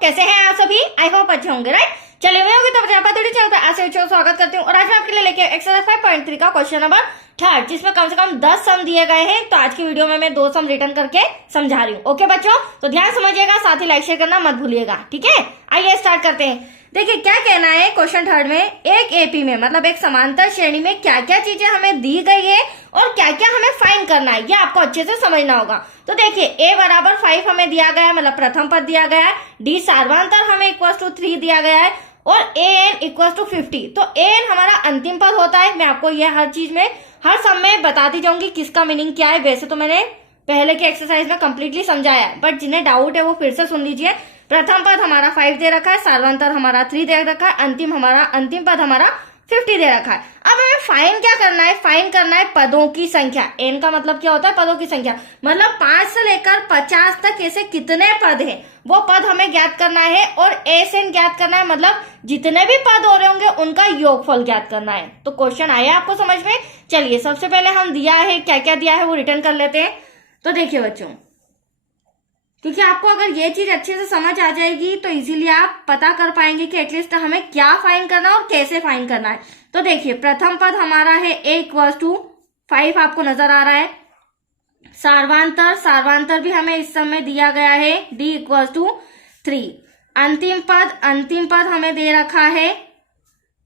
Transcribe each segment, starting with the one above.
कैसे हैं आप सभी? आई होप अच्छे होंगे, राइट? चलिए मैं होगी तो ऐसे स्वागत करती हूँ और आज मैं आपके लिए लेके एक्सरसाइज 5.3 का क्वेश्चन नंबर 3 जिसमें कम से कम 10 सम दिए गए हैं। तो आज की वीडियो में मैं 2 सम रिटर्न करके समझा रही हूँ। ओके बच्चों, तो ध्यान समझिएगा, साथ ही लाइक शेयर करना मत भूलिएगा, ठीक है? आइए स्टार्ट करते हैं। देखिए क्या कहना है क्वेश्चन 3 में, एक एपी में मतलब एक समांतर श्रेणी में क्या क्या चीजें हमें दी गई है और क्या क्या हमें फाइंड करना है, ये आपको अच्छे से समझना होगा। तो देखिए a बराबर 5 हमें दिया गया है, मतलब प्रथम पद दिया गया है। d सार्वंतर हमें इक्वल टू 3 दिया गया है और an इक्वल टू 50। तो an हमारा अंतिम पद होता है। मैं आपको ये हर चीज में हर सम में बताती जाऊंगी किसका मीनिंग क्या है। वैसे तो मैंने पहले के एक्सरसाइज में कंप्लीटली समझाया है, बट जिन्हें डाउट है वो फिर से सुन लीजिए। प्रथम पद हमारा 5 दे रखा है, सार्वंतर हमारा 3 दे रखा है, अंतिम पद हमारा 50 दे रखा है। अब हमें फाइंड क्या करना है? फाइंड करना है पदों की संख्या। n का मतलब क्या होता है? पदों की संख्या, मतलब 5 से लेकर 50 तक ऐसे कितने पद हैं वो पद हमें ज्ञात करना है और एन ज्ञात करना है, मतलब जितने भी पद हो रहे होंगे उनका योगफल ज्ञात करना है। तो क्वेश्चन आया आपको समझ में? चलिए सबसे पहले हम दिया है, क्या क्या दिया है वो रिटर्न कर लेते हैं। तो देखिए बच्चों, क्योंकि आपको अगर ये चीज अच्छे से समझ आ जाएगी तो इजीली आप पता कर पाएंगे कि एटलीस्ट हमें क्या फाइंड करना है और कैसे फाइंड करना है। तो देखिए प्रथम पद हमारा है a इक्वल टू 5, आपको नजर आ रहा है। सार्वंतर भी हमें इस समय दिया गया है, d इक्वल टू 3। अंतिम पद हमें दे रखा है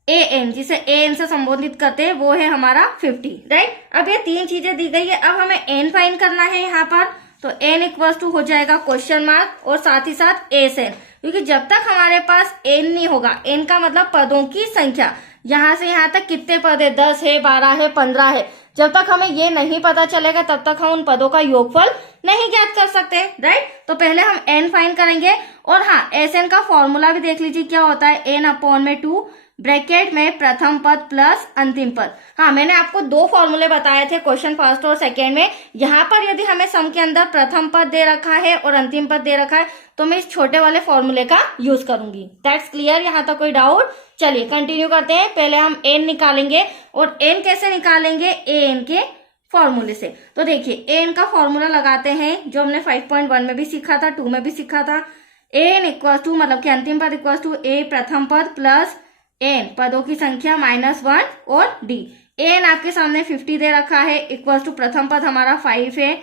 an, जिसे an से संबोधित करते हैं, वो है हमारा 50, राइट? अब ये 3 चीजें दी गई है। अब हमें n फाइंड करना है यहाँ पर, तो n इक्वल टू हो जाएगा क्वेश्चन मार्क और साथ ही साथ एन, क्योंकि जब तक हमारे पास n नहीं होगा, n का मतलब पदों की संख्या, यहाँ से यहाँ तक कितने पद है, 10 है, 12 है, 15 है, जब तक हमें ये नहीं पता चलेगा तब तक हम उन पदों का योगफल नहीं ज्ञात कर सकते, राइट? तो पहले हम n फाइंड करेंगे और हाँ, एन का फॉर्मूला भी देख लीजिए क्या होता है, n अपॉन में 2 ब्रैकेट में प्रथम पद प्लस अंतिम पद। हाँ, मैंने आपको 2 फॉर्मूले बताए थे क्वेश्चन फर्स्ट और सेकेंड में। यहाँ पर यदि हमें सम के अंदर प्रथम पद दे रखा है और अंतिम पद दे रखा है तो मैं इस छोटे वाले फॉर्मूले का यूज करूंगी। That's clear? यहाँ तक कोई डाउट? चलिए कंटिन्यू करते हैं। पहले हम n निकालेंगे और n कैसे निकालेंगे? an के फॉर्मूले से। तो देखिए an का फॉर्मूला लगाते हैं, जो हमने 5.1 में भी सीखा था, 2 में भी सीखा था। an इक्वल टू मतलब कि अंतिम पद इक्वल टू a प्रथम पद प्लस n पदों की संख्या -1 और d। n आपके सामने 50 दे रखा है, इक्वल टू प्रथम पद हमारा 5 है,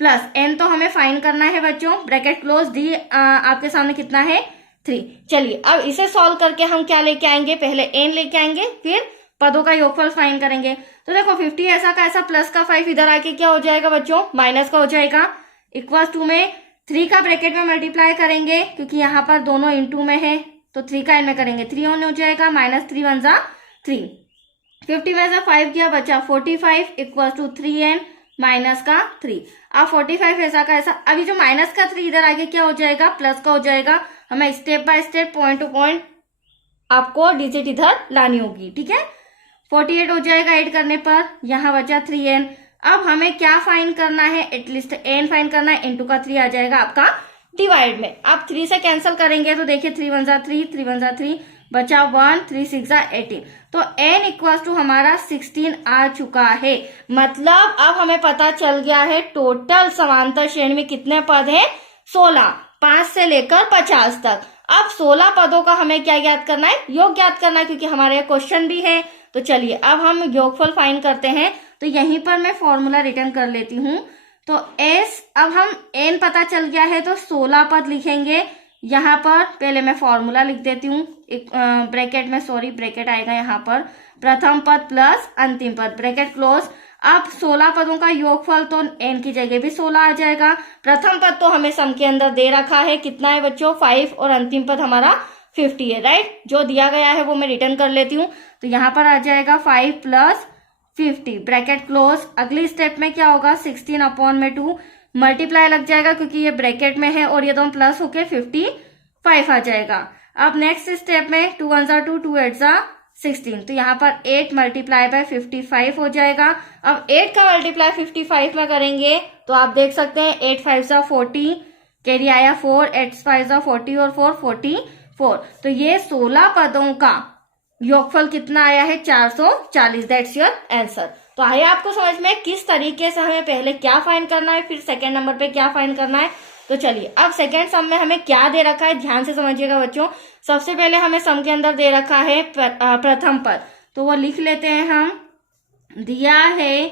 प्लस n तो हमें फाइंड करना है बच्चों, ब्रैकेट क्लोज, d आपके सामने कितना है? 3। चलिए अब इसे सॉल्व करके हम क्या लेके आएंगे? पहले n लेके आएंगे, फिर पदों का योगफल फाइंड करेंगे। तो देखो 50 ऐसा का ऐसा, प्लस का 5 इधर आके क्या हो जाएगा बच्चों? माइनस का हो जाएगा। इक्वल टू में 3 का ब्रैकेट में मल्टीप्लाई करेंगे, क्योंकि यहाँ पर दोनों इंटू में है, तो 3 का n में करेंगे, 3 हो जाएगा, -3 1 जा 3। 50 में से 5 किया, बचा 45 इक्वल टू 3n माइनस का 3। अब 45 ऐसा का ऐसा, अभी जो माइनस का 3 इधर आगे क्या हो जाएगा? प्लस का हो जाएगा। हमें step by step point two point आपको डिजिट इधर लानी होगी, ठीक है? 48 हो जाएगा ऐड करने पर, यहाँ बचा 3n। अब हमें क्या फाइंड करना है? एटलीस्ट n फाइंड करना है, इंटू का 3 आ जाएगा आपका डिवाइड में। आप 3 से कैंसिल करेंगे तो देखिए 3 1 जा 3, 3 1 जा 3, बचा 1, 3 6 जा 18। तो n इक्वल टू हमारा 16 आ चुका है। मतलब अब हमें पता चल गया है टोटल समांतर श्रेणी में कितने पद हैं? 16, 5 से लेकर 50 तक। अब 16 पदों का हमें क्या ज्ञात करना है? योग ज्ञात करना है, क्योंकि हमारे क्वेश्चन भी है। तो चलिए अब हम योगफल फाइंड करते हैं। तो यहीं पर मैं फॉर्मूला रिटर्न कर लेती हूँ। तो s, अब हम n पता चल गया है तो 16 पद लिखेंगे। यहाँ पर पहले मैं फॉर्मूला लिख देती हूँ, ब्रैकेट में, सॉरी ब्रैकेट आएगा यहाँ पर, प्रथम पद प्लस अंतिम पद, ब्रैकेट क्लोज। अब 16 पदों का योगफल तो n की जगह भी 16 आ जाएगा। प्रथम पद तो हमें सम के अंदर दे रखा है, कितना है बच्चों? 5, और अंतिम पद हमारा 50 है, राइट? जो दिया गया है वो मैं रिटर्न कर लेती हूँ। तो यहाँ पर आ जाएगा 5 प्लस 50 ब्रैकेट क्लोज। अगली स्टेप में क्या होगा? 16 अपॉन में 2 मल्टीप्लाई लग जाएगा, क्योंकि ये ब्रैकेट में है और ये दोनों प्लस होके 55 आ जाएगा। अब नेक्स्ट स्टेप में 2 1 जा 2, 2 8 जा 16, तो यहाँ पर 8 मल्टीप्लाई बाय 55 हो जाएगा। अब 8 का मल्टीप्लाई 55 में करेंगे तो आप देख सकते हैं 8 5 जा 40, कैरी आया 4, 8 5 जा 40 और 4 44। तो ये 16 पदों का योगफल कितना आया है? 440। That's your answer. तो आया आपको समझ में किस तरीके से हमें पहले क्या फाइंड करना है, फिर सेकेंड नंबर पे क्या फाइंड करना है। तो चलिए अब सेकेंड सम में हमें क्या दे रखा है, ध्यान से समझिएगा बच्चों। सबसे पहले हमें सम के अंदर दे रखा है प्रथम पद, तो वो लिख लेते हैं हम। दिया है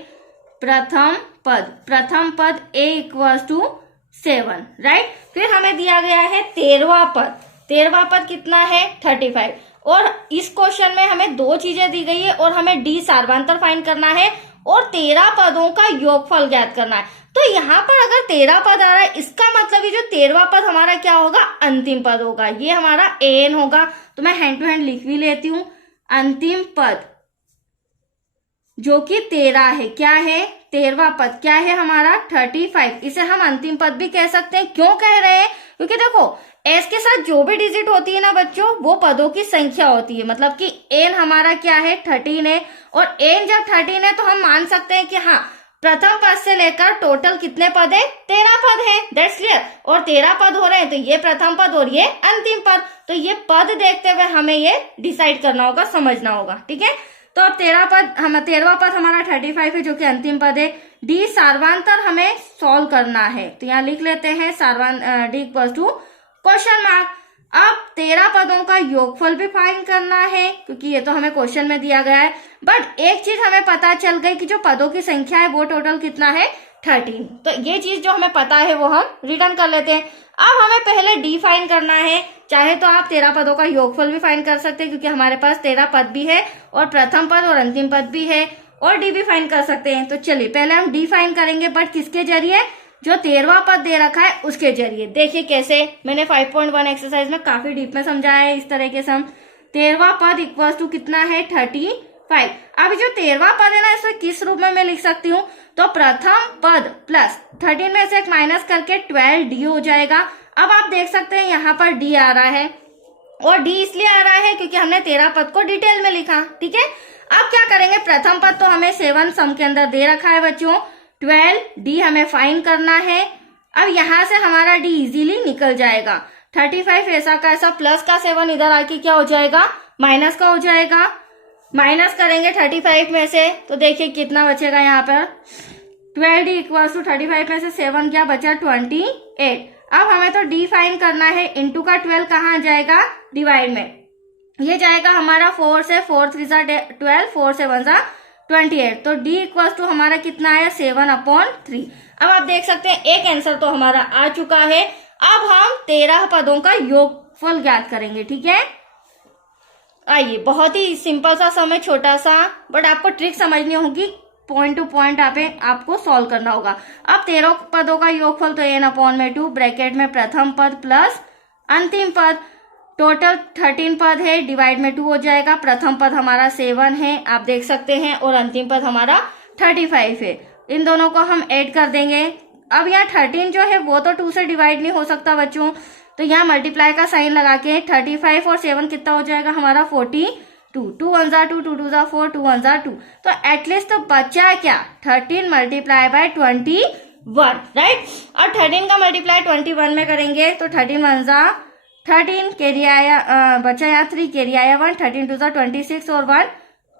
प्रथम पद a इक्वल्स टू 7, राइट। फिर हमें दिया गया है 13वां पद कितना है 35। और इस क्वेश्चन में हमें दो चीजें दी गई है और हमें डी सार्वंतर फाइंड करना है और 13 पदों का योगफल ज्ञात करना है। तो यहाँ पर अगर 13 पद आ रहा है, इसका मतलब ये जो 13वां पद हमारा क्या होगा, अंतिम पद होगा, ये हमारा an होगा। तो मैं हैंड टू हैंड लिख भी लेती हूँ। अंतिम पद जो कि 13 है, क्या है 13वां पद क्या है हमारा 35। इसे हम अंतिम पद भी कह सकते हैं। क्यों कह रहे हैं, क्योंकि देखो s के साथ जो भी डिजिट होती है ना बच्चों, वो पदों की संख्या होती है। मतलब कि n हमारा क्या है 13 है, और n जब 13 है तो हम मान सकते हैं कि हाँ प्रथम पद से लेकर टोटल कितने पद है 13 पद है, दैट्स क्लियर। और 13 पद हो रहे हैं तो ये प्रथम पद और ये अंतिम पद, तो ये पद देखते हुए हमें ये डिसाइड करना होगा, समझना होगा, ठीक है। तो अब 13वां पद हमारा 35 है जो कि अंतिम पद है। डी सार्वंतर हमें सॉल्व करना है, तो यहाँ लिख लेते हैं D equal to question mark. अब 13 पदों का योगफल भी फाइंड करना है, क्योंकि ये तो हमें क्वेश्चन में दिया गया है। बट एक चीज हमें पता चल गई कि जो पदों की संख्या है वो टोटल कितना है 13। तो ये चीज जो हमें पता है वो हम रिटर्न कर लेते हैं। अब हमें पहले डी फाइंड करना है। चाहे तो आप 13 पदों का योगफल भी फाइंड कर सकते हैं, क्योंकि हमारे पास 13 पद भी है और प्रथम पद और अंतिम पद भी है, और डी भी फाइंड कर सकते हैं। तो चलिए पहले हम डी फाइंड करेंगे, बट किसके जरिए, जो 13वां पद दे रखा है उसके जरिए। देखिए कैसे, मैंने 5.1 एक्सरसाइज में काफी डीप में समझाया है इस तरह के सम। 13वां पद इक्वल्स टू कितना है 35। अब जो 13वां पद है ना, इसे किस रूप में मैं लिख सकती हूँ, तो प्रथम पद प्लस 13 में से एक माइनस करके 12d हो जाएगा। अब आप देख सकते हैं यहाँ पर d आ रहा है, और d इसलिए आ रहा है क्योंकि हमने 13 पद को डिटेल में लिखा, ठीक है। अब क्या करेंगे, प्रथम पद तो हमें 7 सम के अंदर दे रखा है बच्चों, 12d हमें फाइंड करना है। अब यहाँ से हमारा d इजीली निकल जाएगा। 35 ऐसा का ऐसा, प्लस का 7 इधर आके क्या हो जाएगा, माइनस का हो जाएगा। माइनस करेंगे 35 में से, तो देखिए कितना बचेगा यहाँ पर, 12d इक्वल टू 35 में से 7 क्या बचा 28। अब हमें तो d फाइंड करना है। इंटू का 12 कहाँ जाएगा, डिवाइड में, ये जाएगा हमारा 4 से, 4 3 जा 12, 4 से 1 जा 28। तो d इक्वल टू हमारा कितना आया 7/3। अब आप देख सकते हैं एक आंसर तो हमारा आ चुका है। अब हम 13 पदों का योगफल ज्ञात करेंगे, ठीक है। आइए, बहुत ही सिंपल सा सम है, छोटा सा, बट आपको ट्रिक समझनी होगी, पॉइंट टू पॉइंट आपको सॉल्व करना होगा। अब 13 पदों का योगफल तो n/2 ब्रैकेट में प्रथम पद प्लस अंतिम पद, टोटल 13 पद है, डिवाइड में 2 हो जाएगा। प्रथम पद हमारा 7 है, आप देख सकते हैं, और अंतिम पद हमारा 35 है। इन दोनों को हम ऐड कर देंगे। अब यहाँ 13 जो है वो तो 2 से डिवाइड नहीं हो सकता बच्चों, तो यहाँ मल्टीप्लाई का साइन लगा के 35 और 7 कितना हो जाएगा हमारा 42। 2 1 जा 2, 2 2 जा 4, 2 1 जा 2। तो एटलीस्ट तो बचा क्या 13 मल्टीप्लाई बाय 21, राइट। अब 13 का मल्टीप्लाई 21 में करेंगे तो 13 1 जा 13, कैरी आया बचा यहाँ 3, कैरी आया 1, 13 2 जा 26 और 1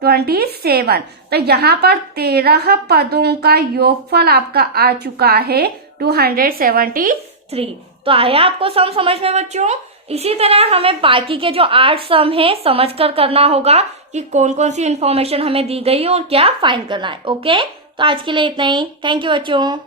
27। तो यहाँ पर 13 पदों का योगफल आपका आ चुका है 273। तो आया आपको सम समझ में बच्चों। इसी तरह हमें बाकी के जो 8 सम है समझकर करना होगा कि कौन कौन सी इन्फॉर्मेशन हमें दी गई और क्या फाइंड करना है। ओके, तो आज के लिए इतना ही। थैंक यू बच्चों।